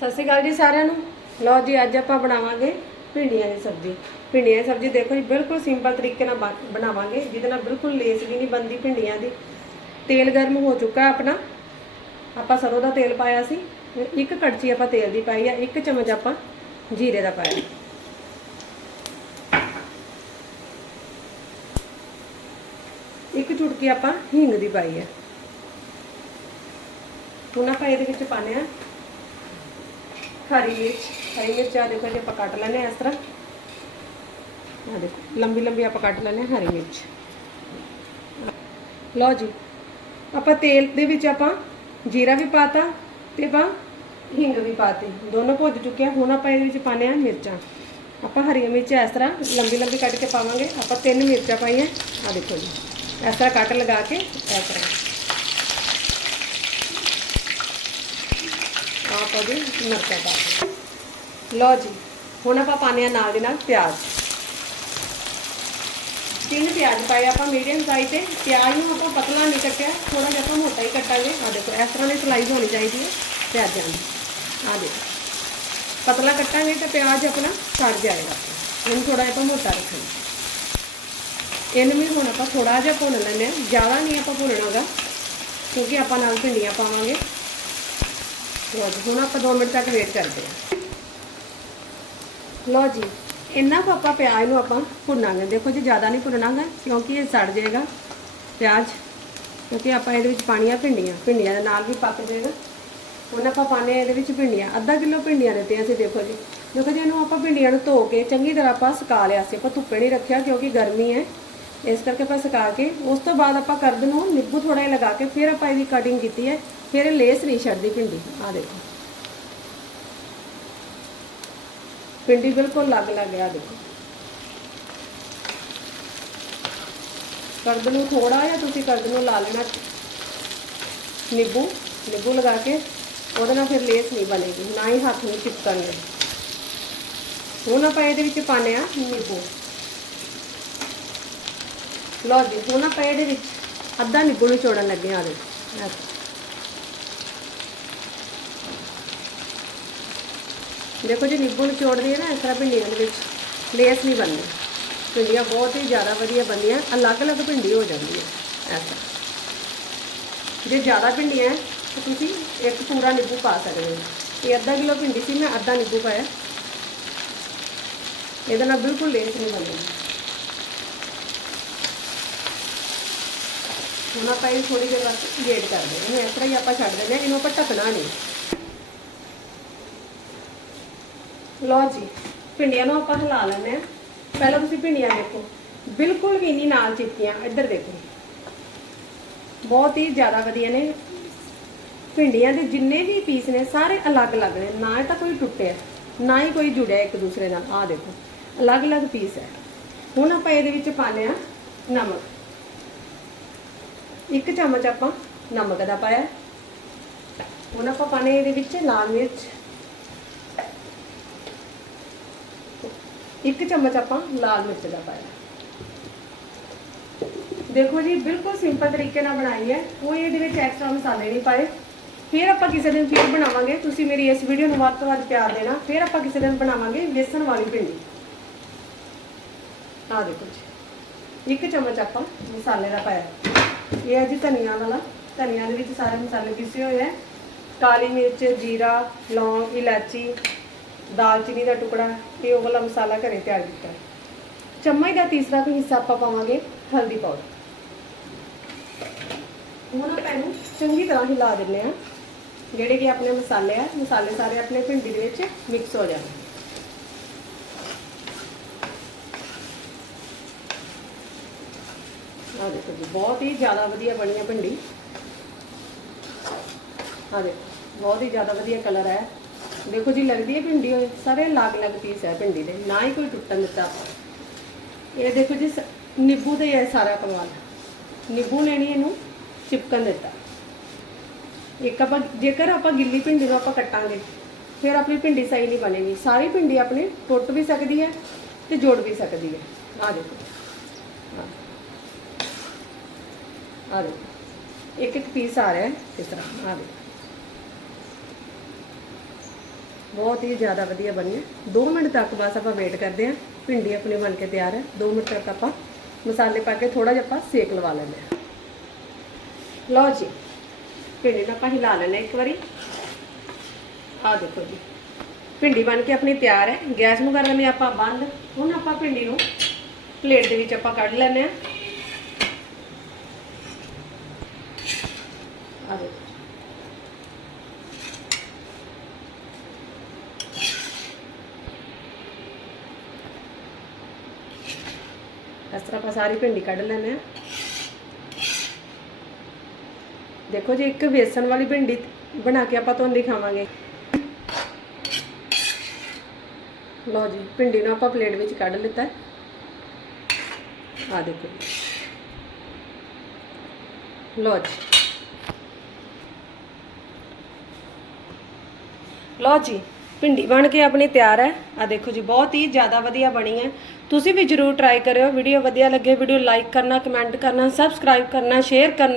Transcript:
ਸਤਿ ਸ਼੍ਰੀ ਅਕਾਲ ਜੀ ਸਾਰਿਆਂ ਨੂੰ। ਲਓ ਜੀ, ਅੱਜ ਆਪਾਂ ਬਣਾਵਾਂਗੇ ਭਿੰਡੀਆਂ ਦੀ ਸਬਜ਼ੀ। ਭਿੰਡੀਆਂ ਦੀ ਸਬਜ਼ੀ ਦੇਖੋ ਜੀ, ਬਿਲਕੁਲ ਸਿੰਪਲ ਤਰੀਕੇ ਨਾਲ ਬਣਾਵਾਂਗੇ, ਜਿਹਦੇ ਨਾਲ ਬਿਲਕੁਲ ਲੇਸ ਵੀ ਨਹੀਂ ਬਣਦੀ ਭਿੰਡੀਆਂ ਦੀ। ਤੇਲ ਗਰਮ ਹੋ ਚੁੱਕਾ ਆਪਣਾ। ਆਪਾਂ ਸਰੋਂ ਦਾ ਤੇਲ ਪਾਇਆ ਸੀ, ਇੱਕ ਕੜਚੀ ਆਪਾਂ ਤੇਲ ਦੀ ਪਾਈ ਆ, ਇੱਕ ਚਮਚ ਆਪਾਂ ਜੀਰੇ ਦਾ ਪਾਇਆ। ਇੱਕ ਚੁਟਕੀ ਆਪਾਂ ਹਿੰਗ ਦੀ ਪਾਈ ਹੈ ਹੁਣ ਆਪਾਂ ਇਹਦੇ ਵਿੱਚ ਪਾਣੇ ਆ ਹਰੀ ਮਿਰਚ ਹਰੀ ਮਿਰਚ ਆ ਦੇਖੋ ਜੀ ਆਪਾਂ ਕੱਟ ਲੈਣੇ ਆ ਇਸ ਤਰ੍ਹਾਂ ਆ ਦੇਖੋ ਲੰਬੀ ਲੰਬੀ ਆਪਾਂ ਕੱਟ ਲੈਣੇ ਆ ਹਰੀ ਮਿਰਚ ਲਓ ਜੀ ਆਪਾਂ ਤੇਲ ਦੇ ਵਿੱਚ ਆਪਾਂ ਜੀਰਾ ਵੀ ਪਾਤਾ ਤੇ ਆਪਾਂ ਹਿੰਗ ਵੀ ਪਾਤੀ ਦੋਨੋਂ ਭੁੱਜ ਚੁੱਕੇ ਆ ਹੁਣ ਆਪਾਂ ਇਹਦੇ ਵਿੱਚ ਪਾਣੇ ਆ ਮਿਰਚਾਂ ਆਪਾਂ ਹਰੀਆਂ ਮਿਰਚਾਂ ਇਸ ਤਰ੍ਹਾਂ ਲੰਬੀ ਲੰਬੀ ਕੱਟ ਕੇ ਪਾਵਾਂਗੇ ਆਪਾਂ ਤਿੰਨ ਮਿਰਚਾਂ ਪਾਈਆਂ ਆ ਦੇਖੋ ਜੀ ਇਸ ਤਰ੍ਹਾਂ ਕੱਟ ਲਗਾ ਕੇ ਇਸ ਤਰ੍ਹਾਂ ਆਪ ਉਹਦੀ ਮਿਰਚਾਂ ਪਾ ਦਿਓ। ਲਓ ਜੀ, ਹੁਣ ਆਪਾਂ ਪਾਣੇ ਆ ਨਾਲ ਦੇ ਨਾਲ ਪਿਆਜ਼। ਤਿੰਨ ਪਿਆਜ਼ ਪਾਏ ਆਪਾਂ ਮੀਡੀਅਮ ਸਾਈਜ਼ ਤੇ ਪਿਆਜ਼ ਨੂੰ ਆਪਾਂ ਪਤਲਾ ਨਹੀਂ ਕੱਟਿਆ ਥੋੜਾ ਜਿਹਾ ਆਪਾਂ ਮੋਟਾ ਹੀ ਕੱਟਾਂਗੇ। ਆ ਦੇਖੋ, ਇਸ ਤਰ੍ਹਾਂ ਦੀ ਸਲਾਈਜ਼ ਹੋਣੀ ਚਾਹੀਦੀ ਹੈ ਪਿਆਜ਼ਾਂ ਦੀ। ਆ ਦੇਖੋ, ਪਤਲਾ ਕੱਟਾਂਗੇ ਤਾਂ ਪਿਆਜ਼ ਆਪਣਾ ਸੜ ਜਾਏਗਾ। ਇਹਨੂੰ ਥੋੜਾ ਜਿਹਾ ਆਪਾਂ ਮੋਟਾ ਰੱਖਣਾ। ਇਹਨੂੰ ਵੀ ਹੁਣ ਆਪਾਂ ਥੋੜਾ ਜਿਹਾ ਭੁੰਨ ਲੈਂਦੇ ਹਾਂ। ਜ਼ਿਆਦਾ ਨਹੀਂ ਆਪਾਂ ਭੁੰਨਣਾਗਾ ਕਿਉਂਕਿ ਆਪਾਂ ਨਾਲ ਭਿੰਡੀਆਂ ਪਾਵਾਂਗੇ। ਲੋ ਜੀ ਹੁਣ ਆਪਾਂ 2 ਮਿੰਟ ਤੱਕ ਵੇਟ ਕਰਦੇ ਹਾਂ। ਲਓ ਜੀ, ਇੰਨਾ ਕੁ ਆਪਾਂ ਪਿਆਜ਼ ਨੂੰ ਆਪਾਂ ਭੁੰਨਾਂਗੇ। ਦੇਖੋ ਜੀ, ਜ਼ਿਆਦਾ ਨਹੀਂ ਭੁੰਨਣਾਗਾ, ਕਿਉਂਕਿ ਇਹ ਸੜ ਜਾਏਗਾ ਪਿਆਜ਼, ਕਿਉਂਕਿ ਆਪਾਂ ਇਹਦੇ ਵਿੱਚ ਪਾਣੀਆਂ ਭਿੰਡੀਆਂ ਭਿੰਡੀਆਂ ਦੇ ਨਾਲ ਵੀ ਪੱਕ ਜਾਏਗਾ ਹੁਣ ਆਪਾਂ ਪਾਣੇ ਇਹਦੇ ਵਿੱਚ ਭਿੰਡੀਆਂ, ਅੱਧਾ ਕਿਲੋ ਭਿੰਡੀਆਂ ਦਿੱਤੀਆਂ ਸੀ, ਦੇਖੋ ਜੀ। ਦੇਖੋ ਜੀ, ਇਹਨੂੰ ਆਪਾਂ ਭਿੰਡੀਆਂ ਨੂੰ ਧੋ ਕੇ ਚੰਗੀ ਤਰ੍ਹਾਂ ਆਪਾਂ ਸੁਕਾ ਲਿਆ ਸੀ। ਆਪਾਂ ਧੁੱਪੇ ਨਹੀਂ ਰੱਖਿਆ, ਕਿਉਂਕਿ ਗਰਮੀ ਹੈ। ਇਸ ਕਰਕੇ ਆਪਾਂ ਸੁਕਾ ਕੇ, ਉਸ ਤੋਂ ਬਾਅਦ ਆਪਾਂ ਕਰਦ ਨੂੰ ਨਿੰਬੂ ਥੋੜਾ ਜਿਹਾ ਲਗਾ ਕੇ ਫਿਰ ਆਪਾਂ ਇਹਦੀ ਕਟਿੰਗ ਕੀਤੀ ਹੈ, ਫਿਰ ਇਹ ਲੇਸ ਨਹੀਂ ਛੱਡਦੀ ਭਿੰਡੀ। ਆ ਦੇਖੋ। ਭਿੰਡੀ ਬਿਲਕੁਲ ਲੱਗ ਲੱਗ ਆ ਦੇਖੋ। ਕਰਦ ਨੂੰ ਥੋੜਾ ਜਿਹਾ ਤੁਸੀਂ ਕਰਦ ਨੂੰ ਲਾ ਲੈਣਾ ਨਿੰਬੂ ਨਿੰਬੂ ਲਗਾ ਕੇ, ਉਹਦੇ ਨਾਲ ਫਿਰ ਲੇਸ ਨਹੀਂ ਬਣੇਗੀ, ਨਾ ਹੀ ਹੱਥ ਨੂੰ ਚਿਪਕਣਗੇ। ਹੁਣ ਆਪਾਂ ਇਹਦੇ ਵਿੱਚ ਪਾਣੇ ਆ ਨਿੰਬੂ। ਲਓ ਜੀ, ਹੁਣ ਆਪਾਂ ਇਹਦੇ ਵਿੱਚ ਅੱਧਾ ਨਿੰਬੂ ਨਿਚੋੜਨ ਲੱਗੇ ਆ ਦੇ ਦੇਖੋ ਜੀ, ਨਿੰਬੂ ਨਿਚੋੜਦੀ ਹੈ ਨਾ, ਇਸ ਤਰ੍ਹਾਂ ਭਿੰਡੀਆਂ ਦੇ ਵਿੱਚ ਲੇਸ ਨਹੀਂ ਬਣਦੀ ਭਿੰਡੀਆਂ ਬਹੁਤ ਹੀ ਜ਼ਿਆਦਾ ਵਧੀਆ ਬਣਦੀਆਂ, ਅਲੱਗ-ਅਲੱਗ ਭਿੰਡੀ ਹੋ ਜਾਂਦੀ ਹੈ ਐਸਾ ਜੇ ਜ਼ਿਆਦਾ ਭਿੰਡੀਆਂ ਹੈ, ਤਾਂ ਤੁਸੀਂ ਇੱਕ ਪੂਰਾ ਨਿੰਬੂ ਪਾ ਸਕਦੇ ਹੋ। ਇਹ ਅੱਧਾ ਕਿਲੋ ਭਿੰਡੀ ਸੀ, ਮੈਂ ਅੱਧਾ ਨਿੰਬੂ ਪਾਇਆ। ਇਹਦੇ ਨਾਲ ਬਿਲਕੁਲ ਲੇਸ ਨਹੀਂ ਬਣੇਗੀ ਹੁਣ ਆਪਾਂ ਇਹ ਥੋੜੀ ਦੇਰ ਵਾਸਤੇ ਵੇਟ ਕਰਦੇ ਹਾਂ। ਇਹਨੂੰ ਇਸ ਤਰ੍ਹਾਂ ਹੀ ਆਪਾਂ ਛੱਡ ਦਿੰਦੇ ਹਾਂ, ਇਹਨੂੰ ਆਪਾਂ ਢੱਕਣਾ ਨਹੀਂ। ਲਓ ਜੀ, ਭਿੰਡੀਆਂ ਨੂੰ ਆਪਾਂ ਹਿਲਾ ਲੈਂਦੇ ਹਾਂ। ਪਹਿਲਾਂ ਤੁਸੀਂ ਭਿੰਡੀਆਂ ਦੇਖੋ। ਬਿਲਕੁਲ ਵੀ ਨਹੀਂ ਨਾਲ ਚਿਪਕੀਆਂ। ਇੱਧਰ ਦੇਖੋ। ਬਹੁਤ ਹੀ ਜ਼ਿਆਦਾ ਵਧੀਆ ਨੇ। ਭਿੰਡੀਆਂ ਦੇ ਜਿੰਨੇ ਵੀ ਪੀਸ ਨੇ, ਸਾਰੇ ਅਲੱਗ-ਅਲੱਗ ਨੇ। ਨਾ ਇਹ ਤਾਂ ਕੋਈ ਟੁੱਟਿਆ ਨਾ ਹੀ ਕੋਈ ਜੁੜਿਆ ਇੱਕ ਦੂਸਰੇ ਨਾਲ। ਆਹ ਦੇਖੋ, ਅਲੱਗ-ਅਲੱਗ ਪੀਸ ਹੈ। ਹੁਣ ਆਪਾਂ ਇਹਦੇ ਵਿੱਚ ਪਾਣੇ ਆ ਨਮਕ। ਇੱਕ ਚਮਚ ਆਪਾਂ ਨਮਕ ਦਾ ਪਾਇਆ। ਹੁਣ ਆਪਾਂ ਪਾਣੇ ਇਹਦੇ ਵਿੱਚ ਲਾਲ ਮਿਰਚ। ਇੱਕ ਚਮਚ ਆਪਾਂ ਲਾਲ ਮਿਰਚ ਦਾ ਪਾਇਆ। ਦੇਖੋ ਜੀ, ਬਿਲਕੁਲ ਸਿੰਪਲ ਤਰੀਕੇ ਨਾਲ ਬਣਾਈ ਹੈ। ਕੋਈ ਇਹਦੇ ਵਿੱਚ ਐਕਸਟਰਾ ਮਸਾਲੇ ਨਹੀਂ ਪਾਏ। ਫਿਰ ਆਪਾਂ ਕਿਸੇ ਦਿਨ ਫਿਰ ਬਣਾਵਾਂਗੇ। ਤੁਸੀਂ ਮੇਰੀ ਇਸ ਵੀਡੀਓ ਨੂੰ ਵੱਧ ਤੋਂ ਵੱਧ ਪਿਆਰ ਦੇਣਾ। ਫਿਰ ਆਪਾਂ ਕਿਸੇ ਦਿਨ ਬਣਾਵਾਂਗੇ ਬੇਸਣ ਵਾਲੀ ਭਿੰਡੀ। ਆਹ ਦੇਖੋ ਜੀ। ਇੱਕ ਚਮਚ ਆਪਾਂ ਮਸਾਲੇ ਦਾ ਪਾਇਆ। ਇਹ ਹੈ ਜੀ ਧਨੀਆ ਵਾਲਾ। ਧਨੀਆ ਦੇ ਵਿੱਚ ਸਾਰੇ ਮਸਾਲੇ ਪੀਸੇ ਹੋਏ ਹੈ ਕਾਲੀ ਮਿਰਚ, ਜੀਰਾ, ਲੌਂਗ, ਇਲਾਚੀ, ਦਾਲਚੀਨੀ ਦਾ ਟੁਕੜਾ ਇਹ ਉਹ ਵਾਲਾ ਮਸਾਲਾ ਘਰੇ ਤਿਆਰ ਕੀਤਾ ਚਮਚ ਦਾ ਤੀਸਰਾ ਕੋਈ ਹਿੱਸਾ ਆਪਾਂ ਪਾਵਾਂਗੇ ਹਲਦੀ ਪਾਊਡਰ। ਹੁਣ ਆਪਾਂ ਇਹਨੂੰ ਚੰਗੀ ਤਰ੍ਹਾਂ ਹਿਲਾ ਦਿੰਨੇ ਆ ਜਿਹੜੇ ਕਿ ਆਪਣੇ ਮਸਾਲੇ ਆ, ਮਸਾਲੇ ਸਾਰੇ ਆਪਣੇ ਭਿੰਡੀ ਦੇ ਵਿੱਚ ਮਿਕਸ ਹੋ ਜਾਣ ਆ ਦੇਖੋ ਜੀ, ਬਹੁਤ ਹੀ ਜ਼ਿਆਦਾ ਵਧੀਆ ਬਣੀ ਹੈ ਭਿੰਡੀ। ਆ ਦੇਖੋ, ਬਹੁਤ ਹੀ ਜ਼ਿਆਦਾ ਵਧੀਆ ਕਲਰ ਹੈ। ਦੇਖੋ ਜੀ, ਲੱਗਦੀ ਹੈ ਭਿੰਡੀ ਹੋਏ ਸਾਰੇ ਅਲੱਗ-ਅਲੱਗ ਪੀਸ ਹੈ ਭਿੰਡੀ ਦੇ, ਨਾ ਹੀ ਕੋਈ ਟੁੱਟਣ ਦਿੱਤਾ ਆਪਾਂ। ਇਹ ਦੇਖੋ ਜੀ, ਸ- ਨਿੰਬੂ ਦੇ ਹੈ ਸਾਰਾ ਕਮਾਲ ਨਿੰਬੂ ਨੇ ਨਹੀਂ ਇਹਨੂੰ ਚਿਪਕਣ ਦਿੱਤਾ। ਇੱਕ ਆਪਾਂ, ਜੇਕਰ ਆਪਾਂ ਗਿੱਲੀ ਭਿੰਡੀ ਨੂੰ ਆਪਾਂ ਕੱਟਾਂਗੇ, ਫਿਰ ਆਪਣੀ ਭਿੰਡੀ ਸਹੀ ਨਹੀਂ ਬਣੇਗੀ। ਸਾਰੀ ਭਿੰਡੀ ਆਪਣੀ ਟੁੱਟ ਵੀ ਸਕਦੀ ਹੈ ਤੇ ਜੁੜ ਵੀ ਸਕਦੀ ਹੈ। ਆ ਦੇਖੋ। ਆ ਦੇਖੋ। ਇੱਕ ਇੱਕ ਪੀਸ ਆ ਰਿਹਾ ਇਸ ਤਰ੍ਹਾਂ, ਆ ਦੇ ਬਹੁਤ ਹੀ ਜ਼ਿਆਦਾ ਵਧੀਆ ਬਣੀ ਹੈ। 2 ਮਿੰਟ ਤੱਕ ਬਸ ਆਪਾਂ ਵੇਟ ਕਰਦੇ ਹਾਂ। ਭਿੰਡੀ ਆਪਣੀ ਬਣ ਕੇ ਤਿਆਰ ਹੈ। 2 ਮਿੰਟ ਤੱਕ ਆਪਾਂ ਮਸਾਲੇ ਪਾ ਕੇ ਥੋੜਾ ਜਿਹਾ ਆਪਾਂ ਸੇਕ ਲਵਾ ਲੈਂਦੇ ਹਾਂ। ਲਓ ਜੀ, ਭਿੰਡੀ ਨੂੰ ਆਪਾਂ ਹਿਲਾ ਲੈਣਾ ਇੱਕ ਵਾਰੀ। ਆ ਦੇਖੋ ਜੀ। ਭਿੰਡੀ ਬਣ ਕੇ ਆਪਣੀ ਤਿਆਰ ਹੈ। ਗੈਸ ਨੂੰ ਕਰ ਲੈਂਦੇ ਹਾਂ ਆਪਾਂ ਬੰਦ। ਹੁਣ ਆਪਾਂ ਭਿੰਡੀ ਨੂੰ ਪਲੇਟ ਦੇ ਵਿੱਚ ਆਪਾਂ ਕੱਢ ਲੈਂਦੇ ਹਾਂ। ਆ ਦੇਖੋ ਇਸ ਤਰ੍ਹਾਂ ਆਪਾਂ ਸਾਰੀ ਭਿੰਡੀ ਕੱਢ ਲੈਂਦੇ ਹਾਂ। ਦੇਖੋ ਜੀ, ਇੱਕ ਵੇਸਣ ਵਾਲੀ ਭਿੰਡੀ ਬਣਾ ਕੇ ਆਪਾਂ ਤੁਹਾਨੂੰ ਦਿਖਾਵਾਂਗੇ ਲਓ ਜੀ, ਭਿੰਡੀ ਨੂੰ ਆਪਾਂ ਪਲੇਟ ਵਿੱਚ ਕੱਢ ਲਿੱਤਾ ਆ ਦੇਖੋ। ਜੀ। ਲਓ ਜੀ। ਲਓ ਜੀ, ਭਿੰਡੀ ਬਣ ਕੇ ਆਪਣੀ ਤਿਆਰ ਹੈ। ਆ ਦੇਖੋ ਜੀ, ਬਹੁਤ ਹੀ ਜ਼ਿਆਦਾ ਵਧੀਆ ਬਣੀ ਹੈ। ਤੁਸੀਂ ਵੀ ਜਰੂਰ ਟਰਾਈ ਕਰਿਓ ਵੀਡੀਓ ਵਧੀਆ ਲੱਗੇ ਵੀਡੀਓ ਲਾਈਕ ਕਰਨਾ ਕਮੈਂਟ ਕਰਨਾ ਸਬਸਕ੍ਰਾਈਬ ਕਰਨਾ ਸ਼ੇਅਰ ਕਰਨਾ।